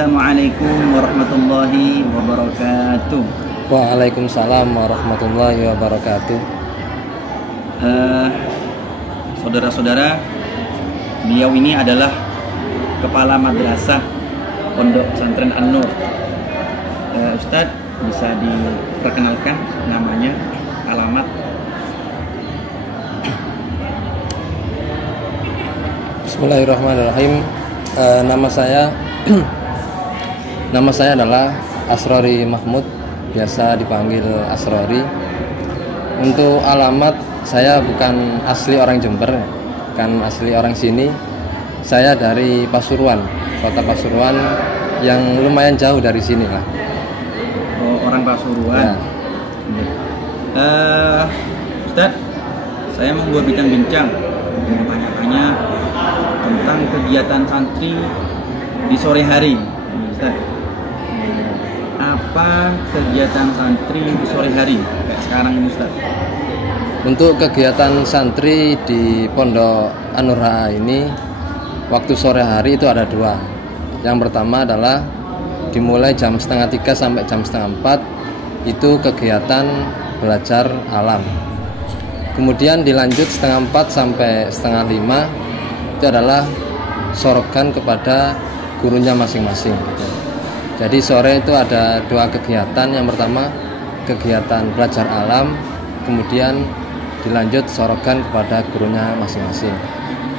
Assalamualaikum warahmatullahi wabarakatuh. Waalaikumsalam warahmatullahi wabarakatuh. Saudara-saudara, beliau ini adalah Kepala Madrasah Pondok Pesantren An-Nur. Ustadz, bisa diperkenalkan namanya, alamat? Bismillahirrahmanirrahim. Nama saya adalah Asrori Mahmud, biasa dipanggil Asrori. Untuk alamat, saya bukan asli orang Jember, bukan asli orang sini. Saya dari Pasuruan, kota Pasuruan yang lumayan jauh dari sini lah. Oh, orang Pasuruan. Ya. Ustadz, saya mau buat bincang-bincang, mau tanya-tanya tentang kegiatan santri di sore hari. Ustadz, apa kegiatan santri di sore hari kayak sekarang ini, Ustadz? Untuk kegiatan santri di Pondok An-Nur ini, waktu sore hari itu ada dua. Yang pertama adalah dimulai jam 3:30 sampai jam 3:30, itu kegiatan belajar alam. Kemudian dilanjut 4:30 sampai 4:30, itu adalah sorogan kepada gurunya masing-masing. Jadi sore itu ada dua kegiatan. Yang pertama kegiatan belajar alam, kemudian dilanjut sorogan kepada gurunya masing-masing.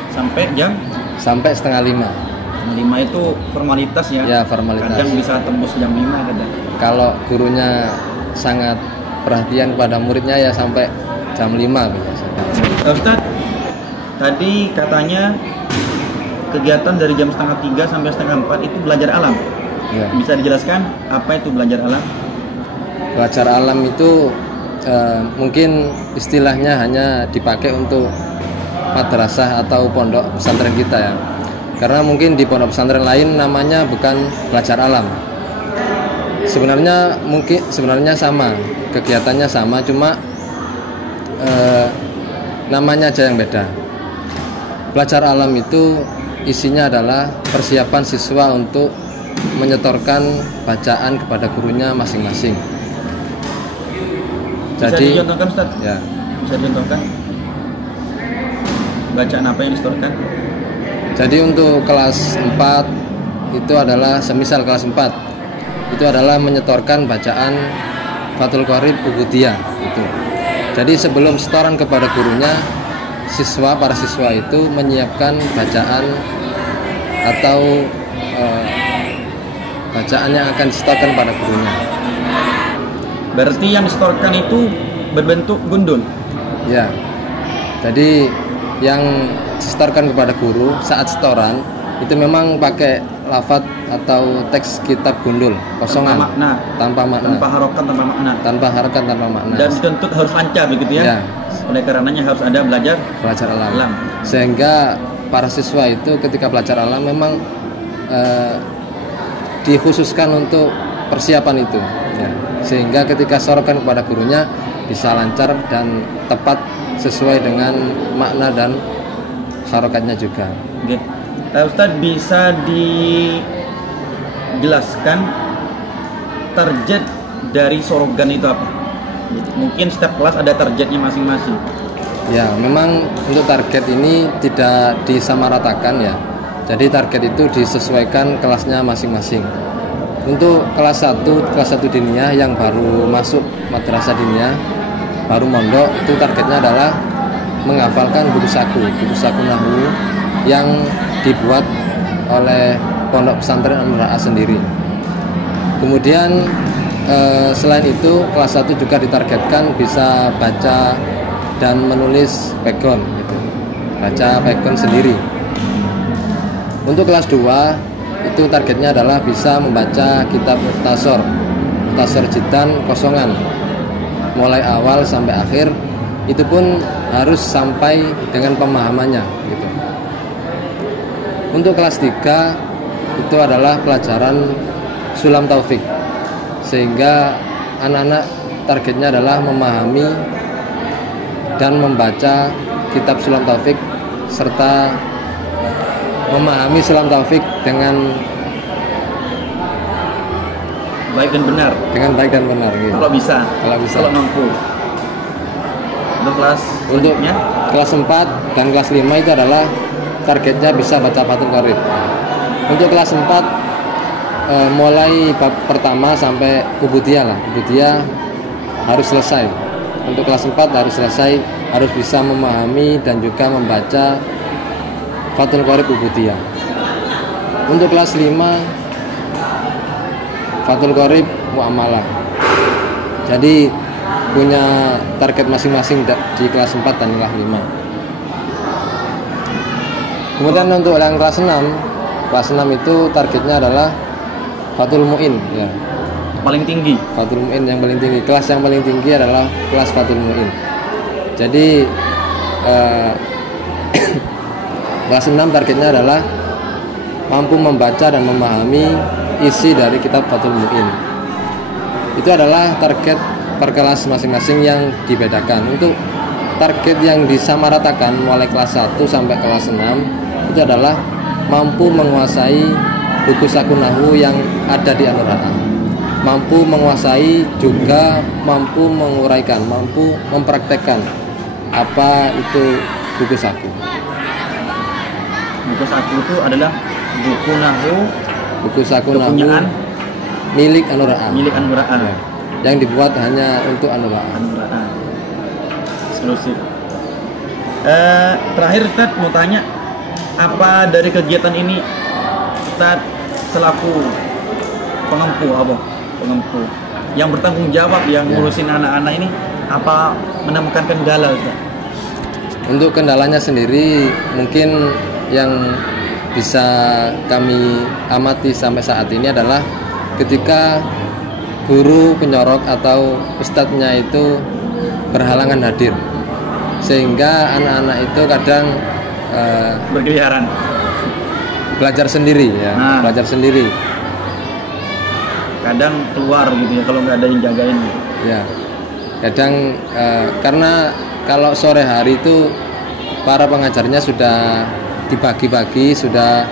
Sampai jam? Sampai 4:30. 5 itu formalitas ya? Ya, formalitas. Kadang bisa tembus jam 5 kadang. Kalau gurunya sangat perhatian kepada muridnya ya sampai jam 5 biasanya. Ustadz, tadi katanya kegiatan dari jam 2:30 sampai 3:30 itu belajar alam. Ya. Bisa dijelaskan apa itu belajar alam? Belajar alam itu mungkin istilahnya hanya dipakai untuk madrasah atau pondok pesantren kita ya. Karena mungkin di pondok pesantren lain namanya bukan belajar alam. Sebenarnya sama, kegiatannya sama, cuma namanya aja yang beda. Belajar alam itu isinya adalah persiapan siswa untuk menyetorkan bacaan kepada gurunya masing-masing. Bisa dicontohkan, Ustaz? Ya. Bisa dicontohkan bacaan apa yang disetorkan? Jadi untuk kelas 4 itu adalah semisal kelas 4 itu adalah menyetorkan bacaan Fathul Qorib Ubudiyah itu. Jadi sebelum setoran kepada gurunya, para siswa itu menyiapkan bacaan atau bacaan yang akan disetorkan pada gurunya. Berarti yang disetorkan itu berbentuk gundul? Ya. Jadi yang disetorkan kepada guru saat setoran itu memang pakai lafadz atau teks kitab gundul, kosongan, tanpa makna, tanpa harokat, tanpa makna. Dan dituntut harus lancar begitu ya? Ya. Oleh karenanya harus ada belajar alam. Sehingga para siswa itu ketika belajar alam memang dikhususkan untuk persiapan itu ya. Sehingga ketika sorokan kepada gurunya bisa lancar dan tepat sesuai dengan makna dan harokatnya juga. Oke. Ustadz, bisa dijelaskan target dari sorogan itu apa? Mungkin setiap kelas ada targetnya masing-masing. Ya, memang untuk target ini tidak disamaratakan ya. Jadi target itu disesuaikan kelasnya masing-masing. Untuk kelas 1 diniyah yang baru masuk madrasah diniyah, baru mondok, itu targetnya adalah menghafalkan buku saku nahwu yang dibuat oleh Pondok Pesantren An-Nur sendiri. Kemudian selain itu kelas 1 juga ditargetkan bisa baca dan menulis background gitu. Baca background sendiri. Untuk kelas 2 itu targetnya adalah bisa membaca kitab Mukhtasar Jidan kosongan mulai awal sampai akhir, itu pun harus sampai dengan pemahamannya gitu. Untuk kelas 3 itu adalah pelajaran Sulam Taufik, sehingga anak-anak targetnya adalah memahami dan membaca kitab Sulam Taufik serta memahami Sulam Taufik dengan baik dan benar. Dengan baik dan benar gitu. Kalau bisa. Kalau mampu. Untuk selanjutnya? Kelas 4 dan kelas 5 itu adalah targetnya bisa baca Fathul Qorib. Untuk kelas 4 mulai bab pertama sampai Ubudiyah lah. Ubudiyah harus selesai. Untuk kelas 4 harus selesai, harus bisa memahami dan juga membaca Fathul Qorib Ubudiyah. Untuk kelas 5 Fathul Qorib Muamalah. Jadi punya target masing-masing di kelas 4 dan kelas 5. Kemudian untuk yang kelas 6 itu targetnya adalah Fathul Mu'in ya. Paling tinggi. Fathul Mu'in yang paling tinggi. Kelas yang paling tinggi adalah kelas Fathul Mu'in. Jadi kelas 6 targetnya adalah mampu membaca dan memahami isi dari kitab Fathul Mu'in. Itu adalah target per kelas masing-masing yang dibedakan. Untuk target yang disamaratakan mulai kelas 1 sampai kelas 6 itu adalah mampu menguasai buku saku nahwu yang ada di An-Nura'ah, mampu menguasai juga mampu menguraikan, mampu mempraktekkan apa itu buku saku. Buku saku itu adalah buku nahwu, buku saku nahwu milik An-Nura'ah. Milik An-Nura'ah. Ya. Yang dibuat hanya untuk An-Nura'ah. Eksklusif. Terakhir Ustaz mau tanya, apa dari kegiatan ini Ustaz selaku pengempu yang bertanggung jawab yang ngurusin anak-anak ini, apa menemukan kendala Ustaz? Untuk kendalanya sendiri mungkin yang bisa kami amati sampai saat ini adalah ketika guru penyorok atau ustadznya itu berhalangan hadir, sehingga anak-anak itu kadang berkeliaran belajar sendiri ya. Belajar sendiri, kadang keluar gitu ya kalau nggak ada yang jagain ya. Kadang karena kalau sore hari itu para pengajarnya sudah dibagi-bagi, sudah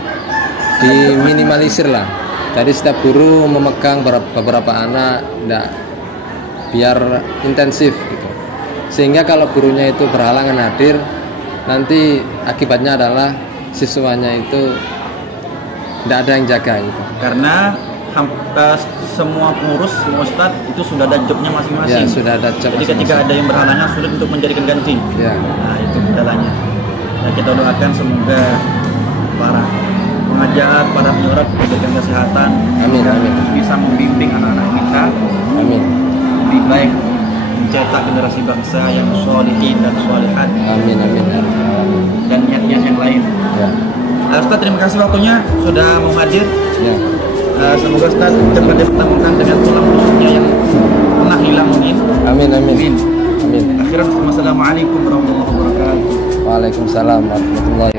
diminimalisir lah. Jadi setiap guru memegang beberapa anak, biar intensif gitu. Sehingga kalau gurunya itu berhalangan hadir, nanti akibatnya adalah siswanya itu tidak ada yang jaga gitu. Karena semua pengurus, semua ustadz itu sudah ada jobnya masing-masing. Ya, sudah ada job. Jadi masing-masing. Ketika ada yang berhalangan sulit untuk menjadikan ganti. Ya. Nah itu kendalanya. Nah, kita doakan semoga para pengajar, para penyorot diberikan kesehatan, amin, amin, bisa membimbing anak-anak kita, amin, lebih baik mencetak generasi bangsa yang sholihin dan sholihat, amin, amin, dan niat-niat yang lain. Ya. Ustaz, terima kasih waktunya sudah mau hadir. Ya. Semoga Ustaz cepat ditemukan dengan tulang rusuknya yang pernah hilang mungkin. Amin, amin, amin. Akhirnya, wassalamualaikum warahmatullahi wabarakatuh. Waalaikumsalam warahmatullahi wabarakatuh.